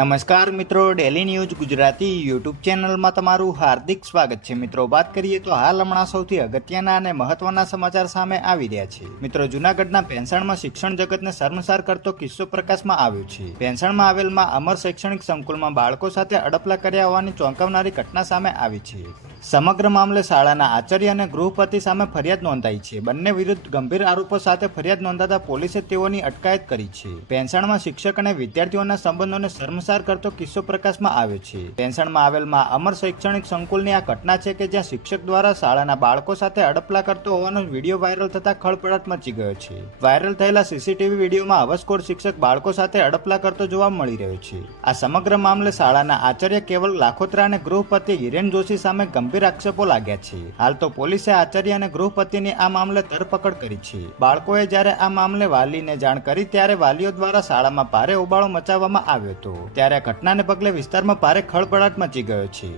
નમસ્કાર મિત્રો, daily news Gujarati YouTube ચેનલમાં તમારું હાર્દિક સ્વાગત છે. મિત્રો, વાત કરીએ તો હાલ હમણાં સૌથી અગત્યના અને મહત્વના સમાચાર સામે આવી રહ્યા છે. મિત્રો, જૂનાગઢના ભેંસાણમાં શિક્ષણ જગતને શર્મસાર કરતો કિસ્સો પ્રકાશમાં આવ્યો છે. ભેંસાણમાં આવેલમાં અમર શૈક્ષણિક સંકુલમાં બાળકો સાથે અડપલા કર્યા હોવાની ચોંકાવનારી ઘટના સામે આવી છે. સમગ્ર મામલે શાળાના આચાર્ય અને ગૃહપતિ સામે ફરિયાદ નોંધાઈ છે. બંને વિરુદ્ધ ગંભીર આરોપો સાથે ફરિયાદ નોંધાતા પોલીસે તેઓની અટકાયત કરી છે. ભેંસાણમાં શિક્ષક અને વિદ્યાર્થીઓના સંબંધોને શર્મસાર કરતો કિસ્સો પ્રકાશમાં આવ્યો છે. ભેંસાણમાં આવેલમાં અમર શૈક્ષણિક સંકુલની આ ઘટના છે કે જ્યાં શિક્ષક દ્વારા શાળાના બાળકો સાથે અડપલા કરતો હોવાનો વિડીયો વાયરલ થતા ખળભળાટ મચી ગયો છે. વાયરલ થયેલા સીસીટીવી વિડીયોમાં હવસખોર શિક્ષક બાળકો સાથે અડપલા કરતો જોવા મળી રહ્યો છે. આ સમગ્ર મામલે શાળાના આચાર્ય કેવલ લાખોત્રા અને ગૃહપતિ હિરેન જોશી સામે ગંભીર આક્ષેપો લાગ્યા છે. હાલ તો પોલીસે આચાર્ય અને ગૃહપતિની આ મામલે ધરપકડ કરી છે. બાળકોએ જ્યારે આ મામલે વાલીને જાણ કરી ત્યારે વાલીઓ દ્વારા શાળામાં ભારે હોબાળો મચાવવામાં આવ્યો હતો. ત્યારે આ ઘટનાને પગલે વિસ્તારમાં ભારે ખળભળાટ મચી ગયો છે.